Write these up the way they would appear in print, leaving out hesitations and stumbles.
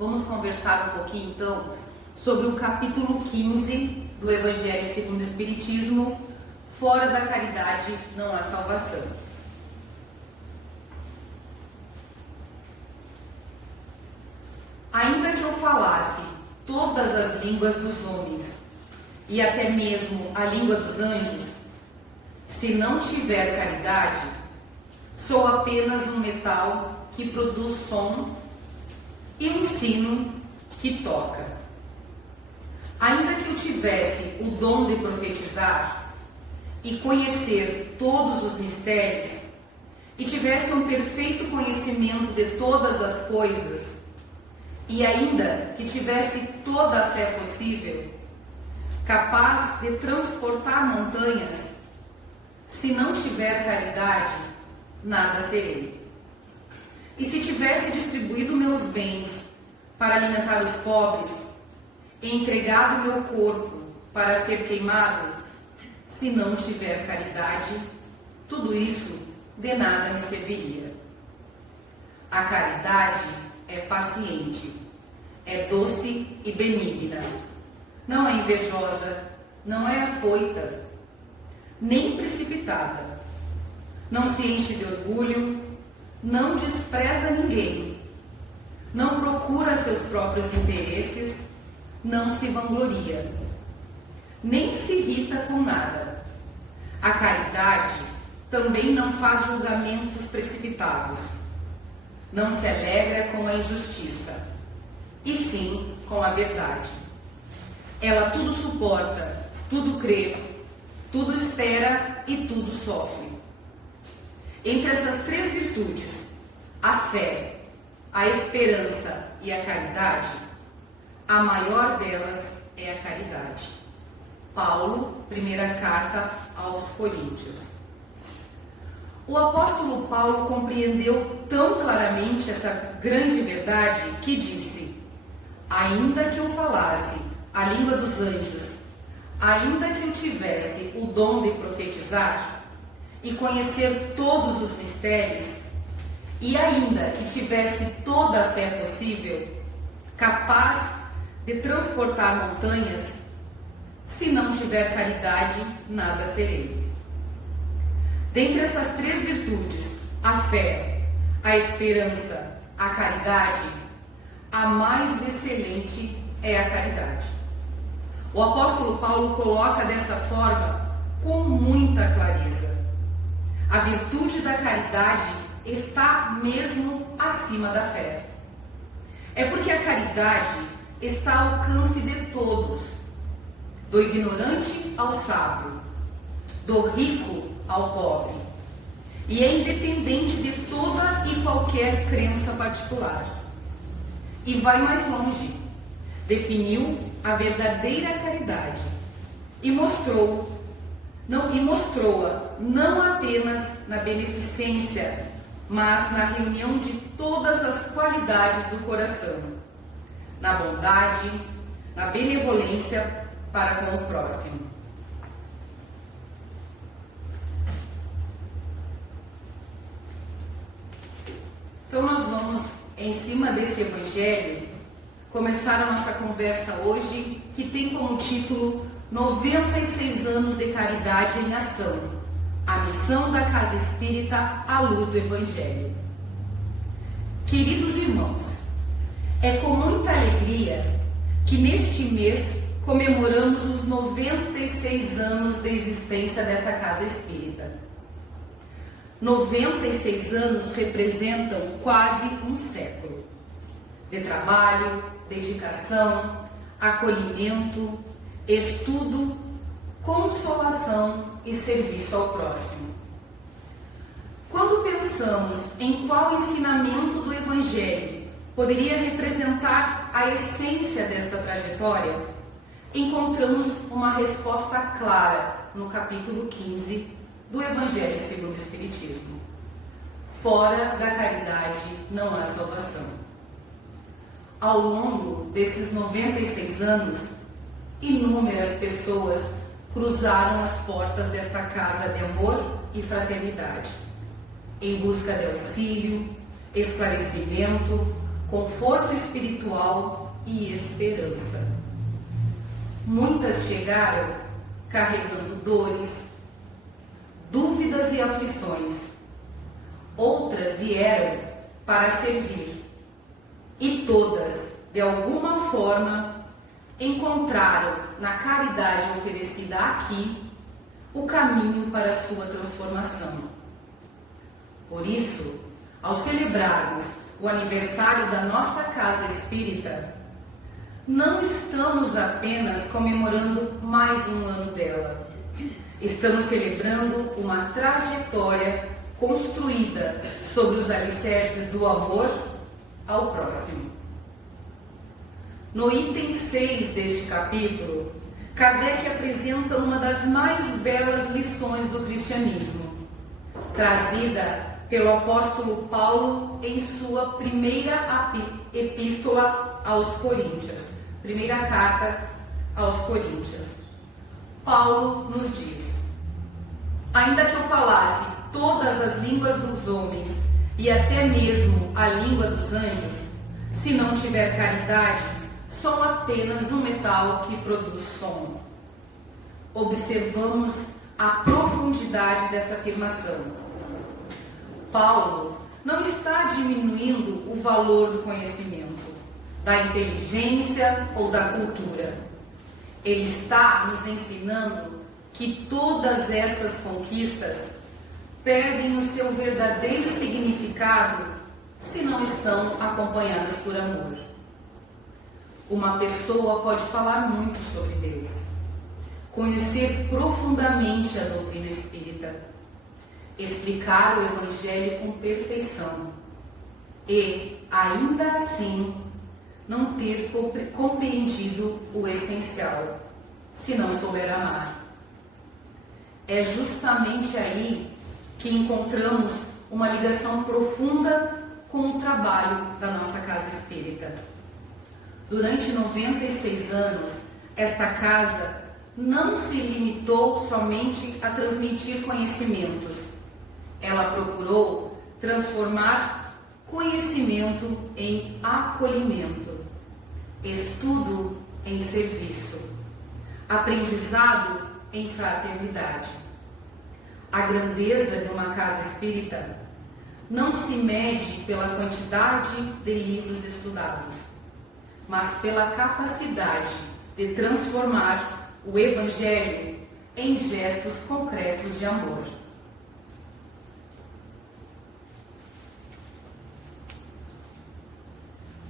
Vamos conversar um pouquinho então sobre o capítulo 15 do Evangelho segundo o Espiritismo. Fora da caridade não há salvação. Ainda que eu falasse todas as línguas dos homens e até mesmo a língua dos anjos, se não tiver caridade, sou apenas um metal que produz som e um sino que toca. Ainda que eu tivesse o dom de profetizar e conhecer todos os mistérios, e tivesse um perfeito conhecimento de todas as coisas, e ainda que tivesse toda a fé possível, capaz de transportar montanhas, se não tiver caridade, nada serei. E se tivesse distribuído meus bens para alimentar os pobres, e entregado meu corpo para ser queimado, se não tiver caridade, tudo isso de nada me serviria. A caridade é paciente, é doce e benigna, não é invejosa, não é afoita, nem precipitada, não se enche de orgulho, não despreza ninguém, não procura seus próprios interesses, não se vangloria, nem se irrita com nada. A caridade também não faz julgamentos precipitados, não se alegra com a injustiça, e sim com a verdade. Ela tudo suporta, tudo crê, tudo espera e tudo sofre. Entre essas três virtudes, a fé, a esperança e a caridade, a maior delas é a caridade. Paulo, primeira carta aos Coríntios. O apóstolo Paulo compreendeu tão claramente essa grande verdade que disse: ainda que eu falasse a língua dos anjos, ainda que eu tivesse o dom de profetizar e conhecer todos os mistérios, e ainda que tivesse toda a fé possível, capaz de transportar montanhas, se não tiver caridade, nada serei. Dentre essas três virtudes, a fé, a esperança, a caridade, a mais excelente é a caridade. O apóstolo Paulo coloca dessa forma com muita clareza. A virtude da caridade está mesmo acima da fé. É porque a caridade está ao alcance de todos, do ignorante ao sábio, do rico ao pobre, e é independente de toda e qualquer crença particular. E vai mais longe, definiu a verdadeira caridade e mostrou-a não apenas na beneficência, mas na reunião de todas as qualidades do coração, na bondade, na benevolência para com o próximo. Então nós vamos, em cima desse evangelho, começar a nossa conversa hoje, que tem como título 96 anos de caridade em ação, a missão da Casa Espírita à luz do Evangelho. Queridos irmãos, é com muita alegria que neste mês comemoramos os 96 anos de existência dessa Casa Espírita. 96 anos representam quase um século de trabalho, dedicação, acolhimento, estudo, consolação e serviço ao próximo. Quando pensamos em qual ensinamento do Evangelho poderia representar a essência desta trajetória, encontramos uma resposta clara no capítulo 15 do Evangelho segundo o Espiritismo. Fora da caridade não há salvação. Ao longo desses 96 anos, inúmeras pessoas cruzaram as portas desta casa de amor e fraternidade, em busca de auxílio, esclarecimento, conforto espiritual e esperança. Muitas chegaram carregando dores, dúvidas e aflições. Outras vieram para servir. E todas, de alguma forma, encontraram na caridade oferecida aqui o caminho para a sua transformação. Por isso, ao celebrarmos o aniversário da nossa casa espírita, não estamos apenas comemorando mais um ano dela. Estamos celebrando uma trajetória construída sobre os alicerces do amor ao próximo. No item 6 deste capítulo, Kardec apresenta uma das mais belas lições do cristianismo, trazida pelo apóstolo Paulo em sua primeira epístola aos Coríntios, primeira carta aos Coríntios. Paulo nos diz: ainda que eu falasse todas as línguas dos homens e até mesmo a língua dos anjos, se não tiver caridade, sou apenas um metal que produz som. Observamos a profundidade dessa afirmação. Paulo não está diminuindo o valor do conhecimento, da inteligência ou da cultura. Ele está nos ensinando que todas essas conquistas perdem o seu verdadeiro significado se não estão acompanhadas por amor. Uma pessoa pode falar muito sobre Deus, conhecer profundamente a doutrina espírita, explicar o Evangelho com perfeição e, ainda assim, não ter compreendido o essencial, se não souber amar. É justamente aí que encontramos uma ligação profunda com o trabalho da nossa casa espírita. Durante 96 anos, esta casa não se limitou somente a transmitir conhecimentos. Ela procurou transformar conhecimento em acolhimento, estudo em serviço, aprendizado em fraternidade. A grandeza de uma casa espírita não se mede pela quantidade de livros estudados, mas pela capacidade de transformar o Evangelho em gestos concretos de amor.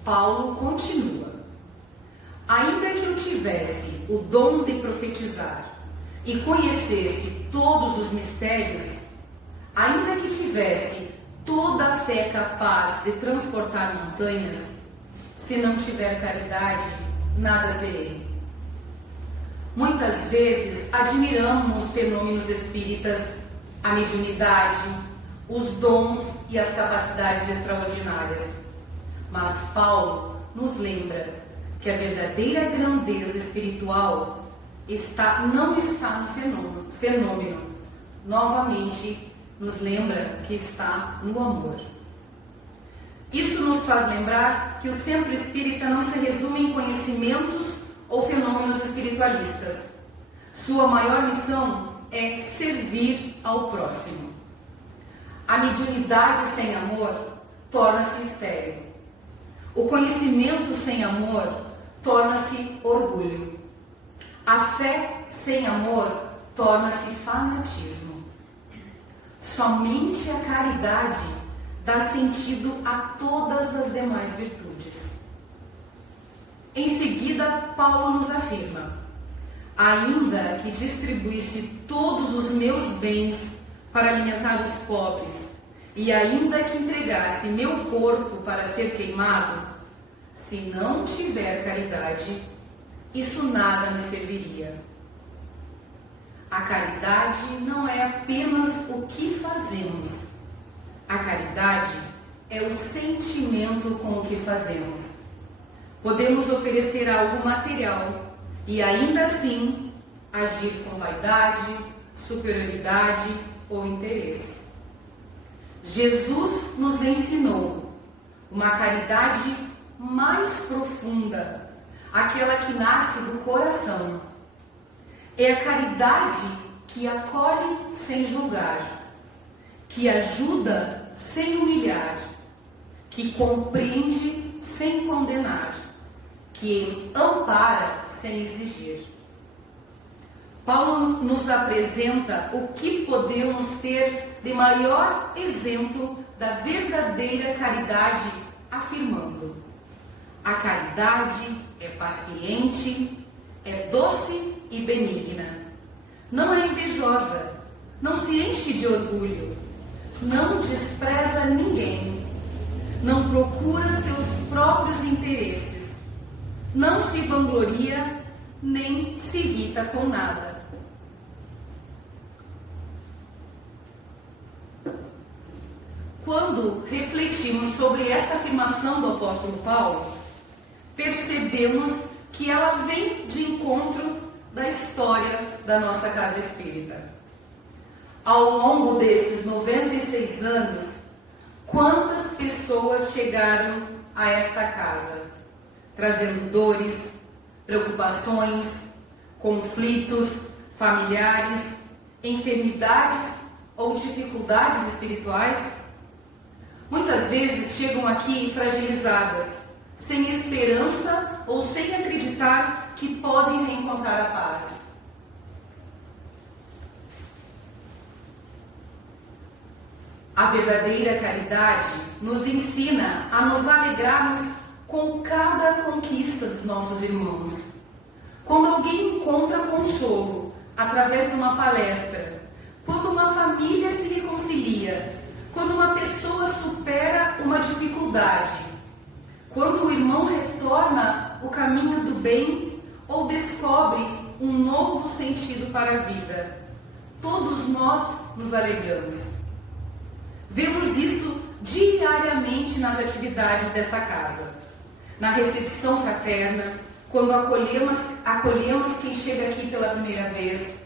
Paulo continua: ainda que eu tivesse o dom de profetizar e conhecesse todos os mistérios, ainda que tivesse toda a fé capaz de transportar montanhas, se não tiver caridade, nada serei. Muitas vezes admiramos os fenômenos espíritas, a mediunidade, os dons e as capacidades extraordinárias. Mas Paulo nos lembra que a verdadeira grandeza espiritual não está no fenômeno. Novamente, nos lembra que está no amor. Isso nos faz lembrar que o centro espírita não se resume em conhecimentos ou fenômenos espiritualistas. Sua maior missão é servir ao próximo. A mediunidade sem amor torna-se estéril. O conhecimento sem amor torna-se orgulho. A fé sem amor torna-se fanatismo. Somente a caridade dá sentido a todas as demais virtudes. Em seguida, Paulo nos afirma: ainda que distribuísse todos os meus bens para alimentar os pobres, e ainda que entregasse meu corpo para ser queimado, se não tiver caridade, isso nada me serviria. A caridade não é apenas o que fazemos. A caridade é o sentimento com o que fazemos. Podemos oferecer algo material e ainda assim agir com vaidade, superioridade ou interesse. Jesus nos ensinou: uma caridade mais profunda, aquela que nasce do coração. É a caridade que acolhe sem julgar, que ajuda sem humilhar, que compreende sem condenar, que ampara sem exigir. Paulo nos apresenta o que podemos ter de maior exemplo da verdadeira caridade, afirmando: a caridade é paciente, é doce e benigna, não é invejosa, não se enche de orgulho, não despreza ninguém, não procura seus próprios interesses, não se vangloria, nem se irrita com nada. Quando refletimos sobre esta afirmação do apóstolo Paulo, percebemos que ela vem de encontro da história da nossa casa espírita. Ao longo desses 96 anos, quantas pessoas chegaram a esta casa, trazendo dores, preocupações, conflitos familiares, enfermidades ou dificuldades espirituais? Muitas vezes chegam aqui fragilizadas, sem esperança ou sem acreditar que podem reencontrar a paz. A verdadeira caridade nos ensina a nos alegrarmos com cada conquista dos nossos irmãos. Quando alguém encontra consolo através de uma palestra, quando uma família se reconcilia, quando uma pessoa supera uma dificuldade, quando o irmão retorna o caminho do bem ou descobre um novo sentido para a vida, todos nós nos alegramos. Vemos isso diariamente nas atividades desta casa, na recepção fraterna, quando acolhemos quem chega aqui pela primeira vez,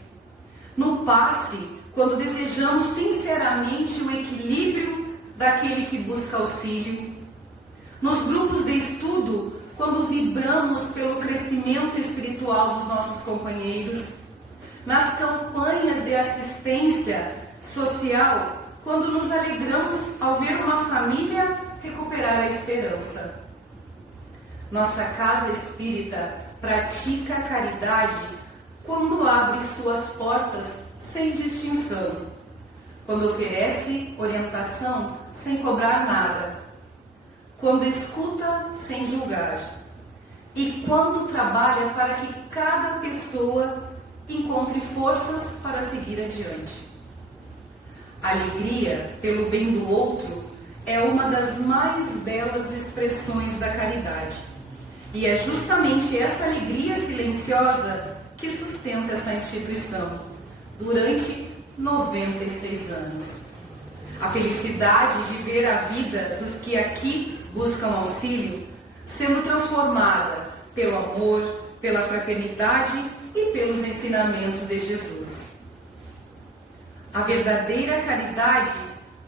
no passe, quando desejamos sinceramente o equilíbrio daquele que busca auxílio, nos grupos de estudo, quando vibramos pelo crescimento espiritual dos nossos companheiros, nas campanhas de assistência social, quando nos alegramos ao ver uma família recuperar a esperança. Nossa casa espírita pratica a caridade quando abre suas portas sem distinção, quando oferece orientação sem cobrar nada, quando escuta sem julgar e quando trabalha para que cada pessoa encontre forças para seguir adiante. A alegria pelo bem do outro é uma das mais belas expressões da caridade. E é justamente essa alegria silenciosa que sustenta essa instituição durante 96 anos. A felicidade de ver a vida dos que aqui buscam auxílio sendo transformada pelo amor, pela fraternidade e pelos ensinamentos de Jesus. A verdadeira caridade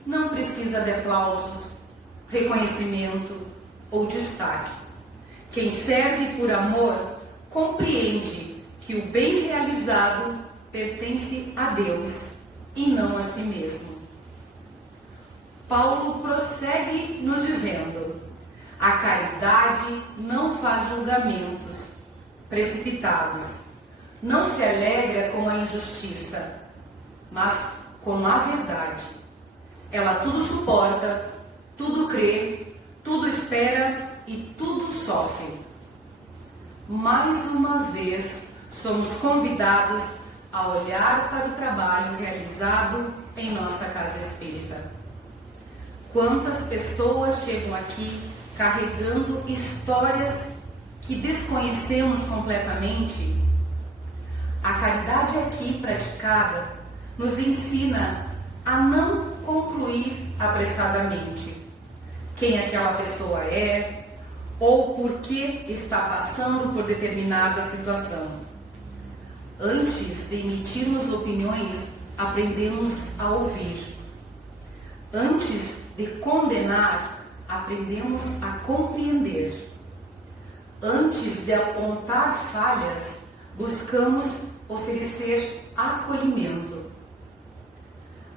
não precisa de aplausos, reconhecimento ou destaque. Quem serve por amor compreende que o bem realizado pertence a Deus e não a si mesmo. Paulo prossegue nos dizendo: a caridade não faz julgamentos precipitados, não se alegra com a injustiça, mas com a verdade. Ela tudo suporta, tudo crê, tudo espera e tudo sofre. Mais uma vez, somos convidados a olhar para o trabalho realizado em nossa casa espírita. Quantas pessoas chegam aqui carregando histórias que desconhecemos completamente? A caridade aqui praticada nos ensina a não concluir apressadamente quem aquela pessoa é ou por que está passando por determinada situação. Antes de emitirmos opiniões, aprendemos a ouvir. Antes de condenar, aprendemos a compreender. Antes de apontar falhas, buscamos oferecer acolhimento.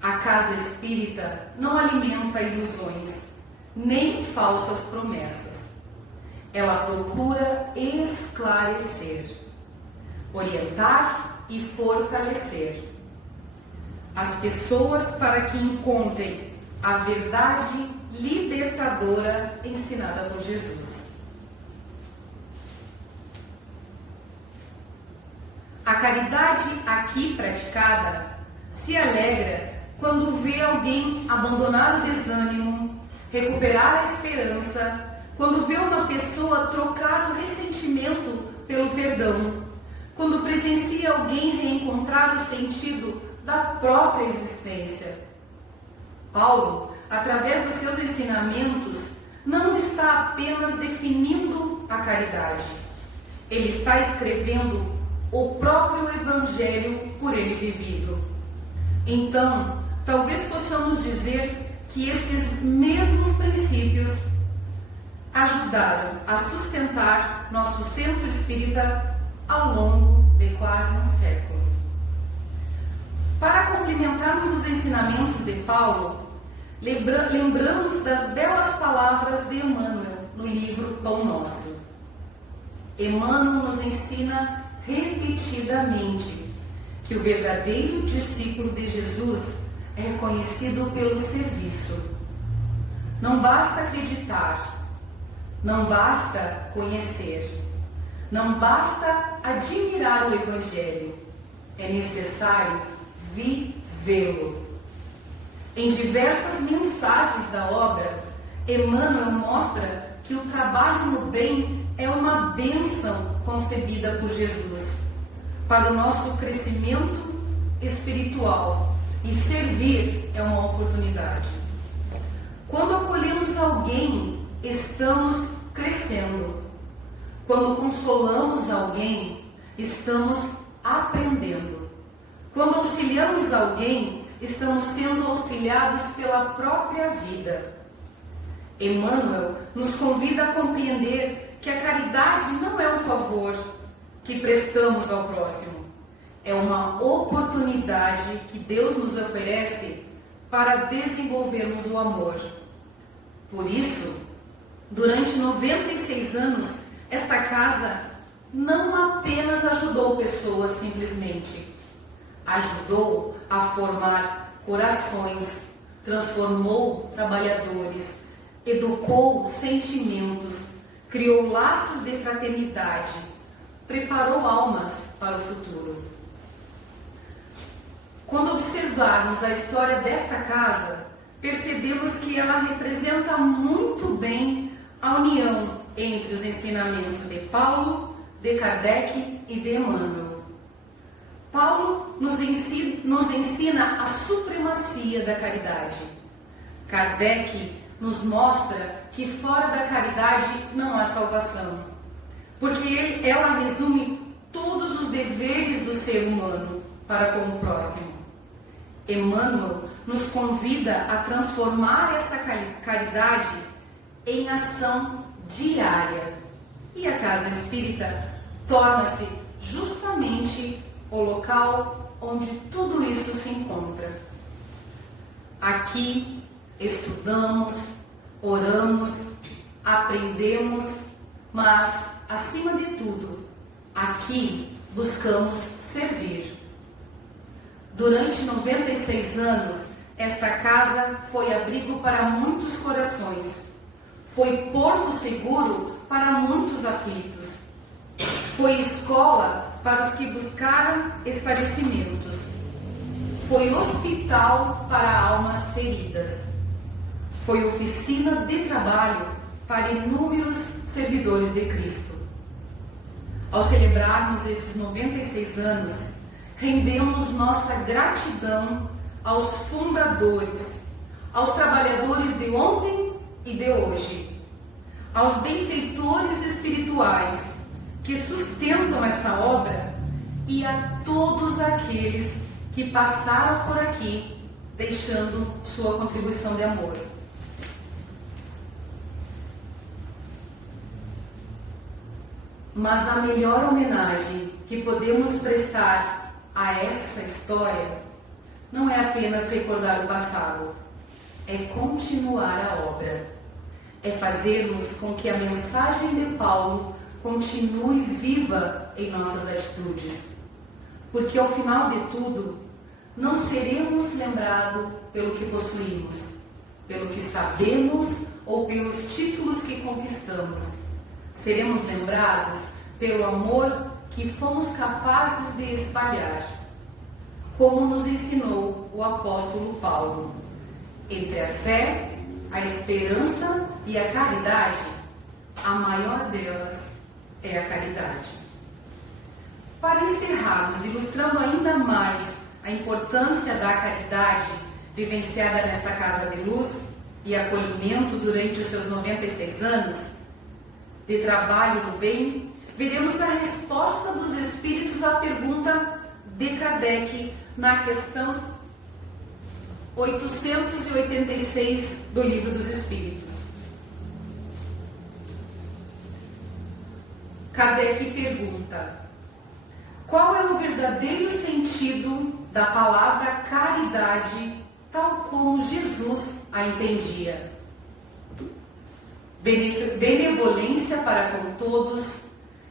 A casa espírita não alimenta ilusões, nem falsas promessas. Ela procura esclarecer, orientar e fortalecer as pessoas para que encontrem a verdade libertadora ensinada por Jesus. A caridade aqui praticada se alegra quando vê alguém abandonar o desânimo, recuperar a esperança, quando vê uma pessoa trocar o ressentimento pelo perdão, quando presencia alguém reencontrar o sentido da própria existência. Paulo, através dos seus ensinamentos, não está apenas definindo a caridade. Ele está escrevendo o próprio Evangelho por ele vivido. Então, talvez possamos dizer que estes mesmos princípios ajudaram a sustentar nosso centro espírita ao longo de quase um século. Para complementarmos os ensinamentos de Paulo, lembramos das belas palavras de Emmanuel no livro Pão Nosso. Emmanuel nos ensina repetidamente que o verdadeiro discípulo de Jesus é reconhecido pelo serviço. Não basta acreditar, não basta conhecer, não basta admirar o Evangelho, é necessário vivê-lo. Em diversas mensagens da obra, Emmanuel mostra que o trabalho no bem é uma bênção concebida por Jesus para o nosso crescimento espiritual, e servir é uma oportunidade. Quando acolhemos alguém, estamos crescendo. Quando consolamos alguém, estamos aprendendo. Quando auxiliamos alguém, estamos sendo auxiliados pela própria vida. Emmanuel nos convida a compreender que a caridade não é um favor que prestamos ao próximo, é uma oportunidade que Deus nos oferece para desenvolvermos o amor. Por isso, durante 96 anos, esta casa não apenas ajudou pessoas simplesmente, ajudou a formar corações, transformou trabalhadores, educou sentimentos, criou laços de fraternidade, preparou almas para o futuro. Quando observarmos a história desta casa, percebemos que ela representa muito bem a união entre os ensinamentos de Paulo, de Kardec e de Emmanuel. Paulo nos ensina a supremacia da caridade. Kardec nos mostra que fora da caridade não há salvação, porque ela resume todos os deveres do ser humano para com o próximo. Emmanuel nos convida a transformar essa caridade em ação diária. E a casa espírita torna-se justamente o local onde tudo isso se encontra. Aqui estudamos, oramos, aprendemos, mas, acima de tudo, aqui buscamos servir. Durante 96 anos, esta casa foi abrigo para muitos corações, foi porto seguro para muitos aflitos, foi escola para os que buscaram esclarecimentos, foi hospital para almas feridas, foi oficina de trabalho para inúmeros servidores de Cristo. Ao celebrarmos esses 96 anos, rendemos nossa gratidão aos fundadores, aos trabalhadores de ontem e de hoje, aos benfeitores espirituais que sustentam essa obra e a todos aqueles que passaram por aqui deixando sua contribuição de amor. Mas a melhor homenagem que podemos prestar a essa história não é apenas recordar o passado, é continuar a obra. É fazermos com que a mensagem de Paulo continue viva em nossas atitudes. Porque ao final de tudo, não seremos lembrados pelo que possuímos, pelo que sabemos ou pelos títulos que conquistamos. Seremos lembrados pelo amor que fomos capazes de espalhar, como nos ensinou o apóstolo Paulo. Entre a fé, a esperança e a caridade, a maior delas é a caridade. Para encerrarmos, ilustrando ainda mais a importância da caridade vivenciada nesta Casa de Luz e acolhimento durante os seus 96 anos de trabalho no bem, veremos a resposta dos Espíritos à pergunta de Kardec na questão 886 do Livro dos Espíritos. Kardec pergunta: qual é o verdadeiro sentido da palavra caridade, tal como Jesus a entendia? Benevolência para com todos,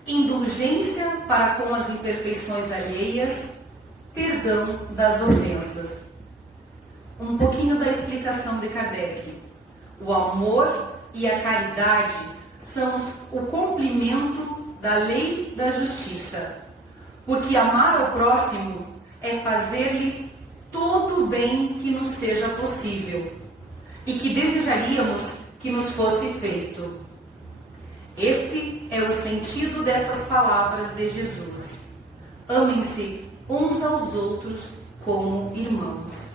indulgência para com as imperfeições alheias, perdão das ofensas. Um pouquinho da explicação de Kardec. O amor e a caridade são o cumprimento da lei da justiça, porque amar ao próximo é fazer-lhe todo o bem que nos seja possível e que desejaríamos que nos fosse feito. Este é o sentido dessas palavras de Jesus. Amem-se uns aos outros como irmãos.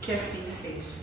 Que assim seja.